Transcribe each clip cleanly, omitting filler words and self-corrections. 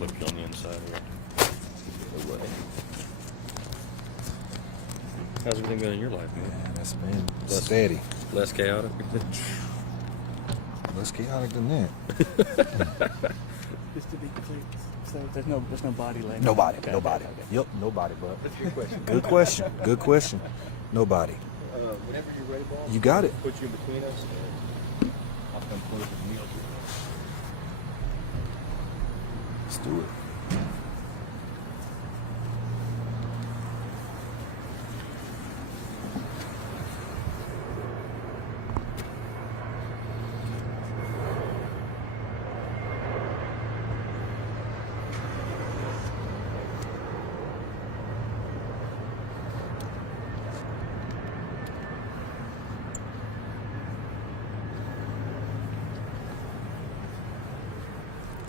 clip you on the inside here. No way. How's everything been in your life, man? Man, it's been steady. Less chaotic? Less chaotic than that. Just to be clear, so there's no body laying. Nobody. Okay, Nobody. okay. Yep, nobody, bud. That's a good question. Good question. Good question. Nobody. Whenever you're ready, boss, You got it. put you in between us, and I'll come close with the meal. Let's do it.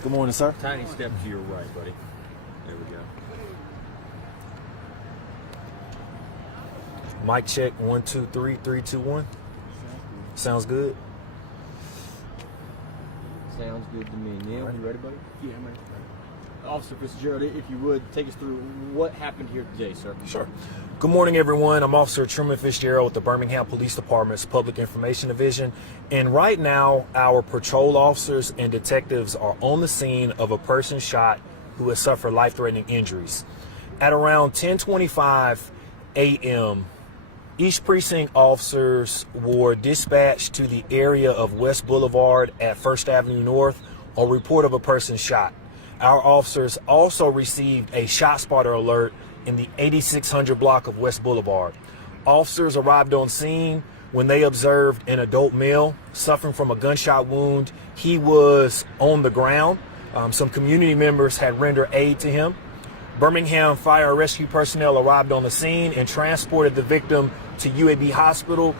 Good morning, sir. Tiny step to your right, buddy. There we go. Mic check 1 2 3 3 2 1. Sounds good. Sounds good to me. Neil, you ready, buddy? Yeah, I'm ready. Officer Fitzgerald, if you would, take us through what happened here today, sir. Sure. Good morning, everyone. I'm Officer Truman Fitzgerald with the Birmingham Police Department's Public Information Division. And right now, our patrol officers and detectives are on the scene of a person shot who has suffered life-threatening injuries. At around 10:25 a.m., each precinct officers were dispatched to the area of West Boulevard at 1st Avenue North on report of a person shot. Our officers also received a shot spotter alert in the 8600 block of West Boulevard. Officers arrived on scene when they observed an adult male suffering from a gunshot wound. He was on the ground. Some community members had rendered aid to him. Birmingham Fire and Rescue personnel arrived on the scene and transported the victim to UAB Hospital.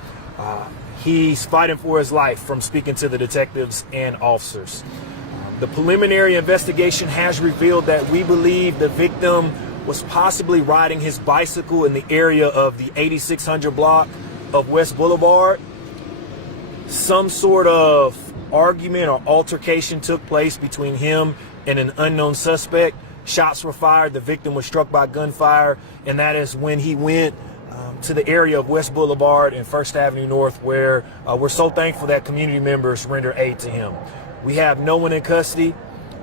He's fighting for his life from speaking to the detectives and officers. The preliminary investigation has revealed that we believe the victim was possibly riding his bicycle in the area of the 8600 block of West Boulevard. Some sort of argument or altercation took place between him and an unknown suspect. Shots were fired. The victim was struck by gunfire, and that is when he went to the area of West Boulevard and 1st Avenue North, where we're so thankful that community members rendered aid to him. We have no one in custody.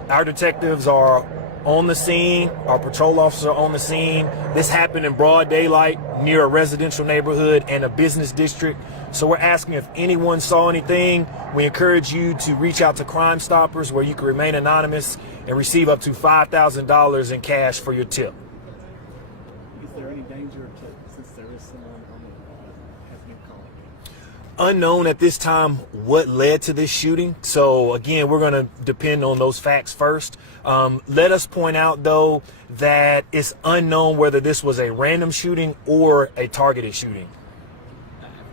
Our detectives are on the scene. Our patrol officers are on the scene. This happened in broad daylight near a residential neighborhood and a business district. So we're asking if anyone saw anything. We encourage you to reach out to Crime Stoppers, where you can remain anonymous and receive up to $5,000 in cash for your tip. Is there any danger to, since there is someone on the has been called? Unknown at this time what led to this shooting. So again, we're going to depend on those facts first. Let us point out, though, that it's unknown whether this was a random shooting or a targeted shooting.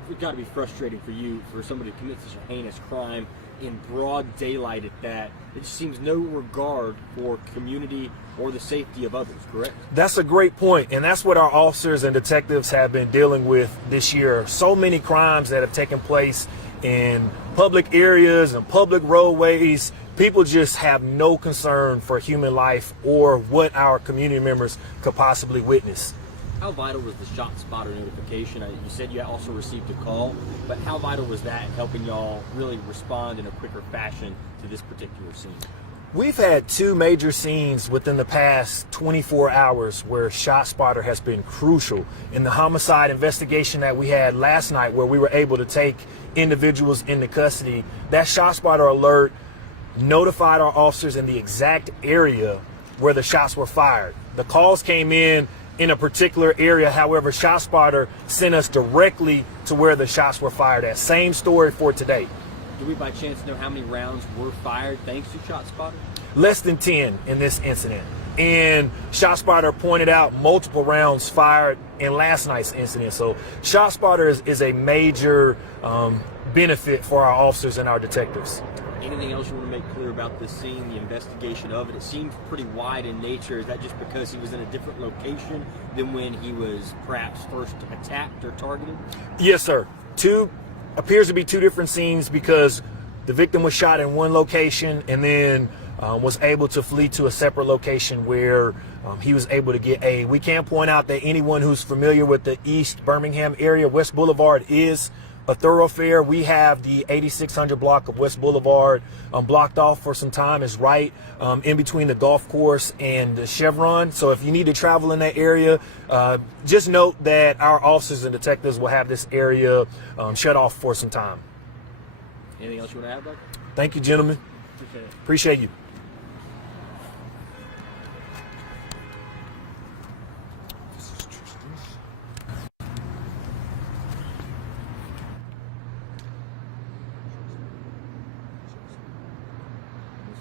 It's got to be frustrating for you, for somebody to commit such a heinous crime in broad daylight at that. It just seems no regard for community or the safety of others, correct? That's a great point, and that's what our officers and detectives have been dealing with this year. So many crimes that have taken place in public areas and public roadways. People just have no concern for human life or what our community members could possibly witness. How vital was the shot spotter notification? You said you also received a call, but how vital was that in helping y'all really respond in a quicker fashion to this particular scene? We've had two major scenes within the past 24 hours where shot spotter has been crucial. In the homicide investigation that we had last night, where we were able to take individuals into custody, that shot spotter alert notified our officers in the exact area where the shots were fired. The calls came in a particular area. However, ShotSpotter sent us directly to where the shots were fired at. Same story for today. Do we by chance know how many rounds were fired thanks to ShotSpotter? Less than 10 in this incident. And ShotSpotter pointed out multiple rounds fired in last night's incident. So ShotSpotter is a major benefit for our officers and our detectives. Anything else you want to make clear about this scene, the investigation of it? It seems pretty wide in nature. Is that just because he was in a different location than when he was perhaps first attacked or targeted? Yes, sir. Appears to be two different scenes, because the victim was shot in one location, and then was able to flee to a separate location where he was able to get aid. We can point out that anyone who's familiar with the East Birmingham area, West Boulevard is a thoroughfare. We have the 8600 block of West Boulevard blocked off for some time. It's right in between the golf course and the Chevron. So if you need to travel in that area, just note that our officers and detectives will have this area shut off for some time. Anything else you want to add, Doug? Thank you, gentlemen. Appreciate it. Appreciate you.